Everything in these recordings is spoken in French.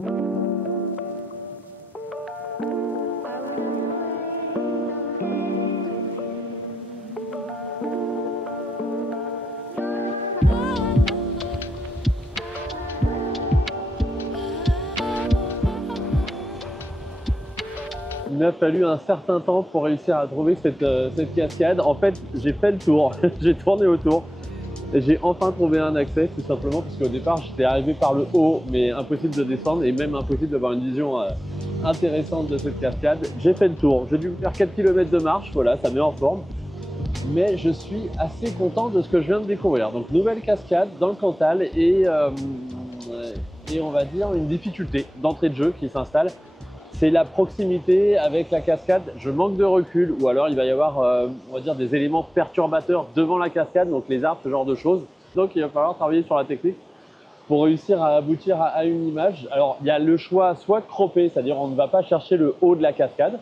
Il m'a fallu un certain temps pour réussir à trouver cette cascade. En fait, j'ai fait le tour, j'ai tourné autour et j'ai enfin trouvé un accès, tout simplement parce qu'au départ, j'étais arrivé par le haut, mais impossible de descendre et même impossible d'avoir une vision intéressante de cette cascade. J'ai fait le tour, j'ai dû faire 4 km de marche, voilà, ça met en forme. Mais je suis assez content de ce que je viens de découvrir. Donc, nouvelle cascade dans le Cantal et on va dire une difficulté d'entrée de jeu qui s'installe. C'est la proximité avec la cascade. Je manque de recul ou alors il va y avoir on va dire des éléments perturbateurs devant la cascade, donc les arbres, ce genre de choses. Donc il va falloir travailler sur la technique pour réussir à aboutir à une image. Alors il y a le choix soit croppé, c'est-à-dire on ne va pas chercher le haut de la cascade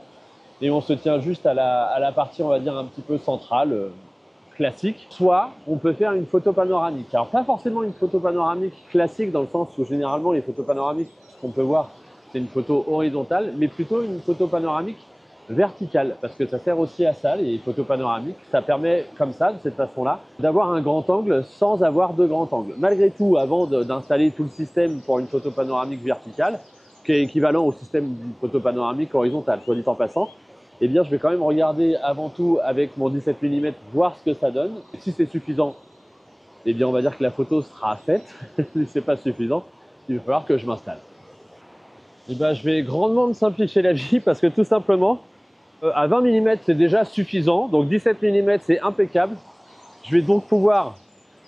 et on se tient juste à la partie on va dire un petit peu centrale, classique. Soit on peut faire une photo panoramique. Alors pas forcément une photo panoramique classique dans le sens où généralement les photos panoramiques, ce qu'on peut voir, c'est une photo horizontale, mais plutôt une photo panoramique verticale, parce que ça sert aussi à ça, les photos panoramiques. Ça permet, comme ça, de cette façon-là, d'avoir un grand angle sans avoir de grand angle. Malgré tout, avant d'installer tout le système pour une photo panoramique verticale, qui est équivalent au système d'une photo panoramique horizontale, soit dit en passant, eh bien, je vais quand même regarder avant tout avec mon 17 mm, voir ce que ça donne. Et si c'est suffisant, eh bien, on va dire que la photo sera faite. Si c'est pas suffisant, il va falloir que je m'installe. Eh ben, je vais grandement me simplifier la vie parce que tout simplement, à 20 mm c'est déjà suffisant, donc 17 mm c'est impeccable. Je vais donc pouvoir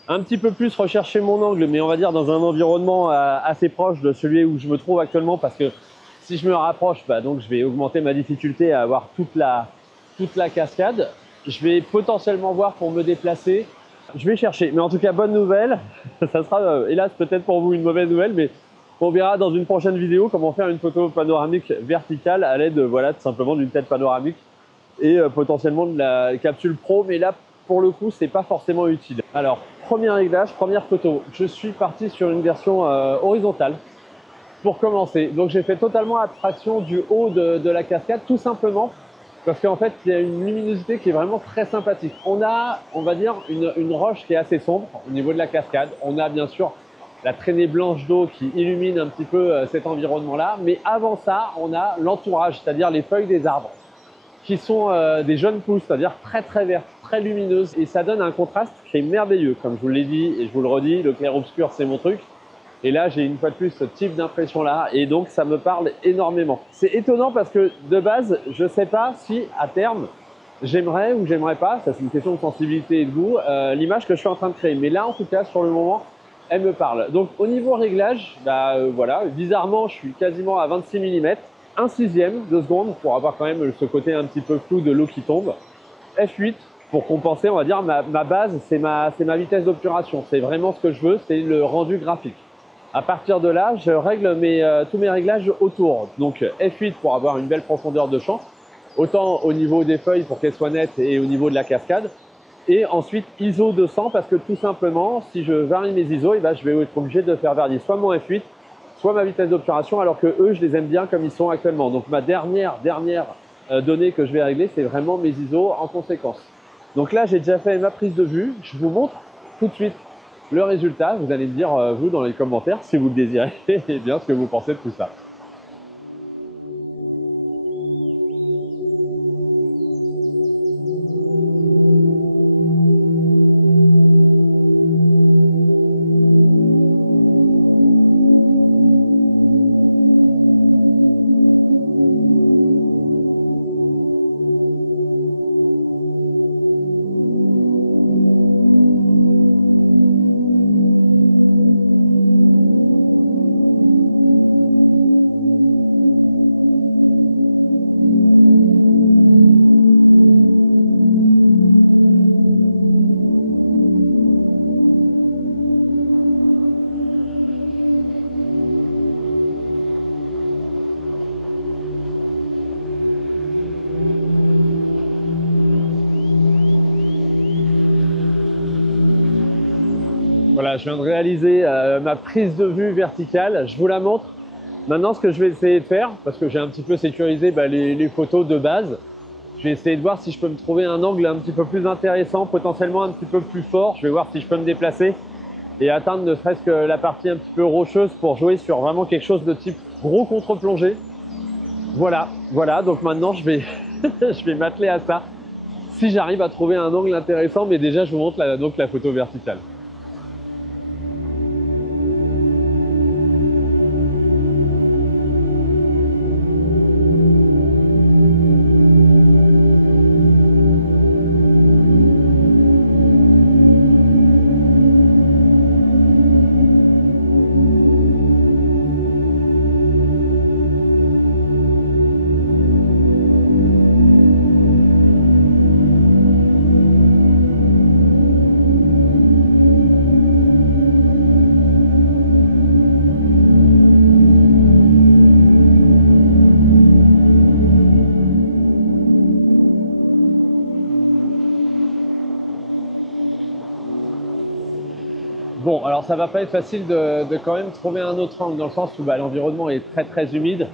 un petit peu plus rechercher mon angle, mais on va dire dans un environnement assez proche de celui où je me trouve actuellement, parce que si je me rapproche, bah, donc je vais augmenter ma difficulté à avoir toute la cascade. Je vais potentiellement voir pour me déplacer. Je vais chercher, mais en tout cas bonne nouvelle, ça sera hélas peut-être pour vous une mauvaise nouvelle, mais on verra dans une prochaine vidéo comment faire une photo panoramique verticale à l'aide voilà, tout simplement d'une tête panoramique et potentiellement de la capsule pro, mais là pour le coup c'est pas forcément utile. Alors premier réglage, première photo, je suis parti sur une version horizontale pour commencer. Donc j'ai fait totalement abstraction du haut de la cascade, tout simplement parce qu'en fait il y a une luminosité qui est vraiment très sympathique. On a, on va dire, une roche qui est assez sombre au niveau de la cascade. On a bien sûr la traînée blanche d'eau qui illumine un petit peu cet environnement-là. Mais avant ça, on a l'entourage, c'est-à-dire les feuilles des arbres, qui sont des jeunes pousses, c'est-à-dire très très vertes, très lumineuses. Et ça donne un contraste qui est merveilleux. Comme je vous l'ai dit et je vous le redis, le clair-obscur, c'est mon truc. Et là, j'ai une fois de plus ce type d'impression-là. Et donc, ça me parle énormément. C'est étonnant parce que de base, je ne sais pas si à terme, j'aimerais ou j'aimerais pas, ça c'est une question de sensibilité et de goût, l'image que je suis en train de créer. Mais là, en tout cas, sur le moment, elle me parle. Donc au niveau réglage, bah, voilà, bizarrement je suis quasiment à 26 mm, 1/6 de seconde pour avoir quand même ce côté un petit peu flou de l'eau qui tombe. F8 pour compenser, on va dire, ma base, c'est ma vitesse d'obturation. C'est vraiment ce que je veux, c'est le rendu graphique. À partir de là, je règle tous mes réglages autour. Donc F8 pour avoir une belle profondeur de champ, autant au niveau des feuilles pour qu'elles soient nettes et au niveau de la cascade. Et ensuite ISO 200 parce que tout simplement, si je varie mes ISO, et ben, je vais être obligé de faire varier soit mon F8, soit ma vitesse d'obturation, alors que eux, je les aime bien comme ils sont actuellement. Donc ma dernière donnée que je vais régler, c'est vraiment mes ISO en conséquence. Donc là, j'ai déjà fait ma prise de vue. Je vous montre tout de suite le résultat. Vous allez me dire, vous, dans les commentaires, si vous le désirez, et bien ce que vous pensez de tout ça. Voilà, je viens de réaliser ma prise de vue verticale. Je vous la montre. Maintenant, ce que je vais essayer de faire, parce que j'ai un petit peu sécurisé les photos de base, je vais essayer de voir si je peux me trouver un angle un petit peu plus intéressant, potentiellement un petit peu plus fort. Je vais voir si je peux me déplacer et atteindre ne serait-ce que la partie un petit peu rocheuse pour jouer sur vraiment quelque chose de type gros contre-plongée. Voilà, donc maintenant je vais, je vais m'atteler à ça. Si j'arrive à trouver un angle intéressant, mais déjà je vous montre donc la photo verticale. Bon, alors ça va pas être facile de quand même trouver un autre angle dans le sens où l'environnement est très humide.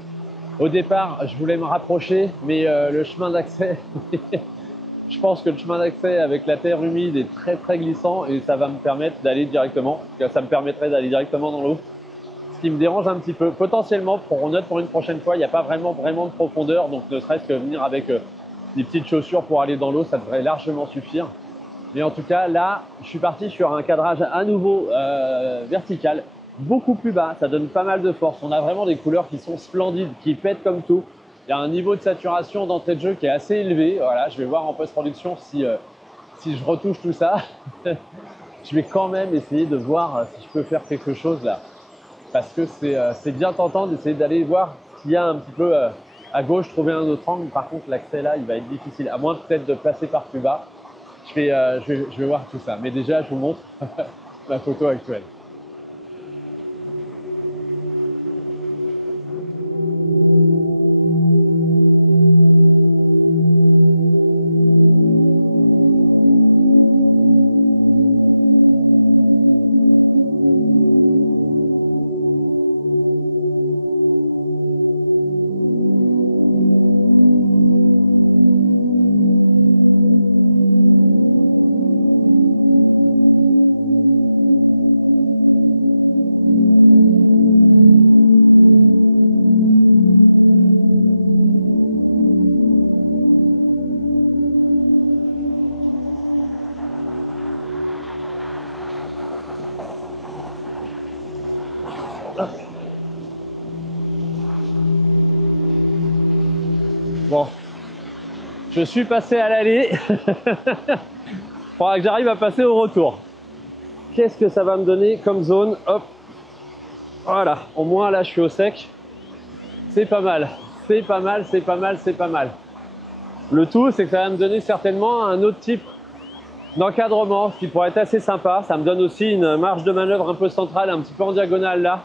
Au départ, je voulais me rapprocher, mais le chemin d'accès, je pense que le chemin d'accès avec la terre humide est très glissant et ça va me permettre d'aller directement, ça me permettrait d'aller directement dans l'eau. Ce qui me dérange un petit peu. Potentiellement, on note pour une prochaine fois, il n'y a pas vraiment de profondeur, donc ne serait-ce que venir avec des petites chaussures pour aller dans l'eau, ça devrait largement suffire. Mais en tout cas, là, je suis parti sur un cadrage à nouveau vertical, beaucoup plus bas. Ça donne pas mal de force. On a vraiment des couleurs qui sont splendides, qui pètent comme tout. Il y a un niveau de saturation d'entrée de jeu qui est assez élevé. Voilà, je vais voir en post-production si je retouche tout ça. Je vais quand même essayer de voir si je peux faire quelque chose là. Parce que c'est bien tentant d'essayer d'aller voir s'il y a un petit peu à gauche, trouver un autre angle. Par contre, l'accès là, il va être difficile, à moins peut-être de passer par plus bas. Je vais voir tout ça. Mais déjà, je vous montre ma photo actuelle. Bon, je suis passé à l'aller. Il faudra que j'arrive à passer au retour. Qu'est-ce que ça va me donner comme zone? Hop, voilà, au moins là je suis au sec. C'est pas mal, c'est pas mal, c'est pas mal, c'est pas mal. Le tout, c'est que ça va me donner certainement un autre type d'encadrement, ce qui pourrait être assez sympa. Ça me donne aussi une marge de manœuvre un peu centrale, un petit peu en diagonale là.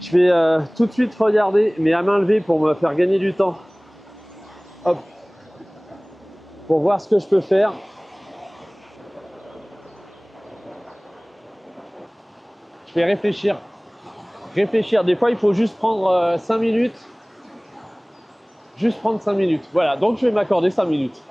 Je vais tout de suite regarder, mais à main levée pour me faire gagner du temps. Hop, pour voir ce que je peux faire. Je vais réfléchir. Des fois, il faut juste prendre 5 minutes. Juste prendre 5 minutes. Voilà, donc je vais m'accorder 5 minutes.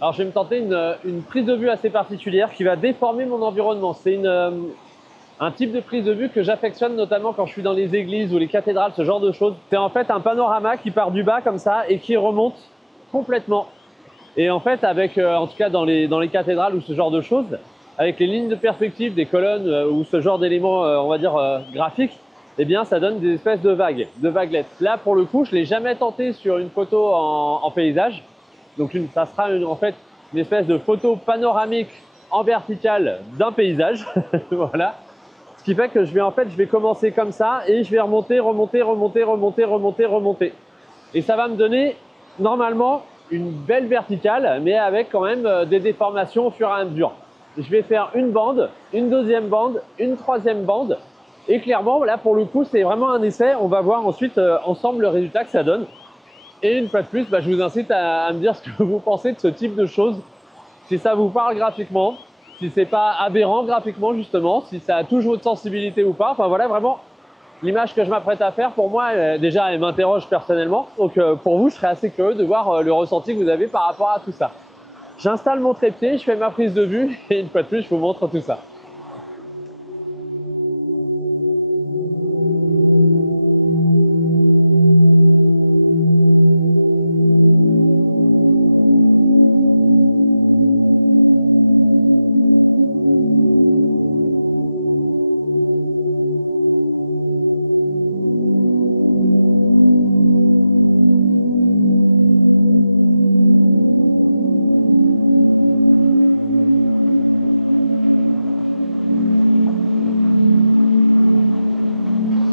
Alors, je vais me tenter une prise de vue assez particulière qui va déformer mon environnement. C'est un type de prise de vue que j'affectionne notamment quand je suis dans les églises ou les cathédrales, ce genre de choses. C'est en fait un panorama qui part du bas comme ça et qui remonte complètement. Et en fait, avec, en tout cas dans les cathédrales ou ce genre de choses, avec les lignes de perspective des colonnes ou ce genre d'éléments, on va dire, graphiques, eh bien, ça donne des espèces de vagues, de vaguelettes. Là, pour le coup, je ne l'ai jamais tenté sur une photo en paysage. Donc, ça sera en fait une espèce de photo panoramique en verticale d'un paysage. Voilà. Ce qui fait que je vais commencer comme ça et je vais remonter. Et ça va me donner, normalement, une belle verticale, mais avec quand même des déformations au fur et à mesure. Je vais faire une bande, une deuxième bande, une troisième bande. Et clairement, là, pour le coup, c'est vraiment un essai. On va voir ensuite ensemble le résultat que ça donne. Et une fois de plus, je vous incite à me dire ce que vous pensez de ce type de choses. Si ça vous parle graphiquement, si c'est pas aberrant graphiquement justement, si ça touche votre sensibilité ou pas. Enfin voilà, vraiment, l'image que je m'apprête à faire, pour moi, déjà, elle m'interroge personnellement. Donc pour vous, je serais assez curieux de voir le ressenti que vous avez par rapport à tout ça. J'installe mon trépied, je fais ma prise de vue et une fois de plus, je vous montre tout ça.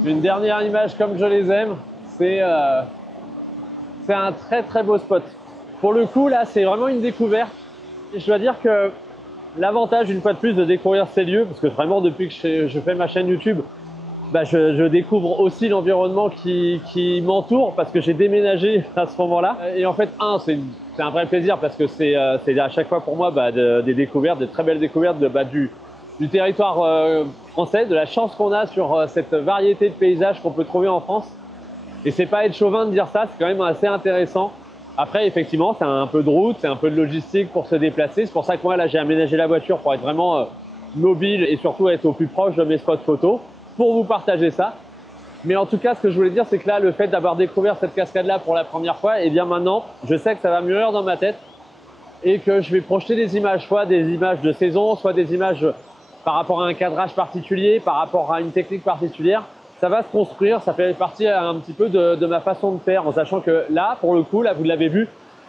Une dernière image comme je les aime, c'est un très beau spot. Pour le coup, là, c'est vraiment une découverte. Et je dois dire que l'avantage, une fois de plus, de découvrir ces lieux, parce que vraiment, depuis que je fais ma chaîne YouTube, bah, je découvre aussi l'environnement qui m'entoure, parce que j'ai déménagé à ce moment-là. Et en fait, c'est un vrai plaisir, parce que c'est à chaque fois pour moi des découvertes, des très belles découvertes du territoire français, de la chance qu'on a sur cette variété de paysages qu'on peut trouver en France. Et c'est pas être chauvin de dire ça, c'est quand même assez intéressant. Après, effectivement, c'est un peu de route, c'est un peu de logistique pour se déplacer. C'est pour ça que moi, là, j'ai aménagé la voiture pour être vraiment mobile et surtout être au plus proche de mes spots photos pour vous partager ça. Mais en tout cas, ce que je voulais dire, c'est que là, le fait d'avoir découvert cette cascade-là pour la première fois, et bien maintenant, je sais que ça va mûrir dans ma tête et que je vais projeter des images, soit des images de saison, soit des images par rapport à un cadrage particulier, par rapport à une technique particulière. Ça va se construire, ça fait partie un petit peu de ma façon de faire, en sachant que là, pour le coup, là, vous l'avez vu,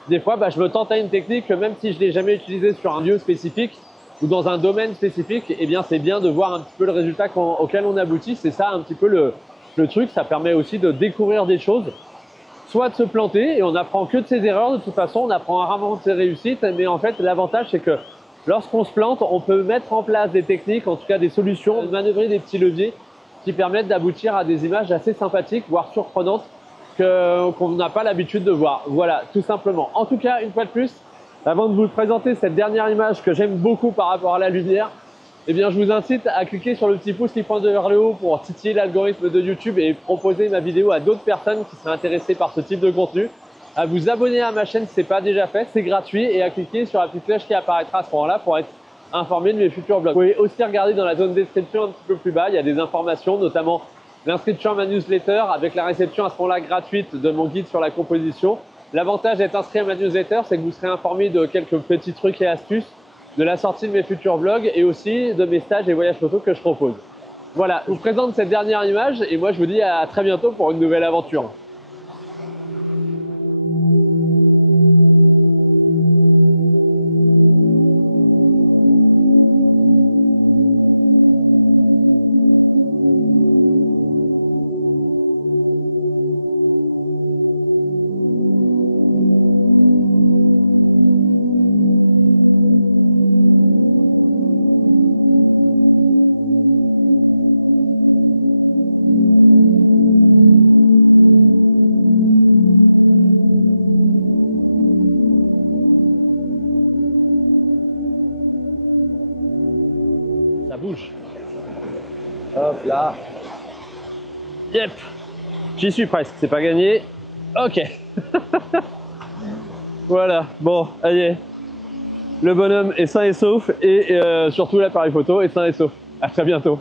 des fois, je me tente à une technique que même si je ne l'ai jamais utilisée sur un lieu spécifique ou dans un domaine spécifique, eh bien, c'est bien de voir un petit peu le résultat auquel on aboutit. C'est ça un petit peu le truc, ça permet aussi de découvrir des choses, soit de se planter, et on apprend que de ses erreurs, de toute façon, on apprend rarement de ses réussites, mais en fait, l'avantage, c'est que lorsqu'on se plante, on peut mettre en place des techniques, en tout cas des solutions, manœuvrer des petits leviers qui permettent d'aboutir à des images assez sympathiques, voire surprenantes, qu'on n'a pas l'habitude de voir. Voilà, tout simplement. En tout cas, une fois de plus, avant de vous présenter cette dernière image que j'aime beaucoup par rapport à la lumière, eh bien, je vous incite à cliquer sur le petit pouce qui pointe vers le haut pour titiller l'algorithme de YouTube et proposer ma vidéo à d'autres personnes qui seraient intéressées par ce type de contenu, à vous abonner à ma chaîne si ce n'est pas déjà fait, c'est gratuit, et à cliquer sur la petite flèche qui apparaîtra à ce moment-là pour être informé de mes futurs vlogs. Vous pouvez aussi regarder dans la zone de description un petit peu plus bas, il y a des informations, notamment l'inscription à ma newsletter avec la réception à ce moment-là gratuite de mon guide sur la composition. L'avantage d'être inscrit à ma newsletter, c'est que vous serez informé de quelques petits trucs et astuces, de la sortie de mes futurs vlogs et aussi de mes stages et voyages photos que je propose. Voilà, je vous présente cette dernière image et moi je vous dis à très bientôt pour une nouvelle aventure. Ça bouge. Hop là. Yep. J'y suis presque, c'est pas gagné. Ok. Voilà, bon, allez. Le bonhomme est sain et sauf et surtout l'appareil photo est sain et sauf. À très bientôt.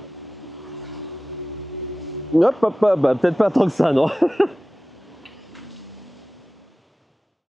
Hop, hop, hop, bah, peut-être pas tant que ça, non.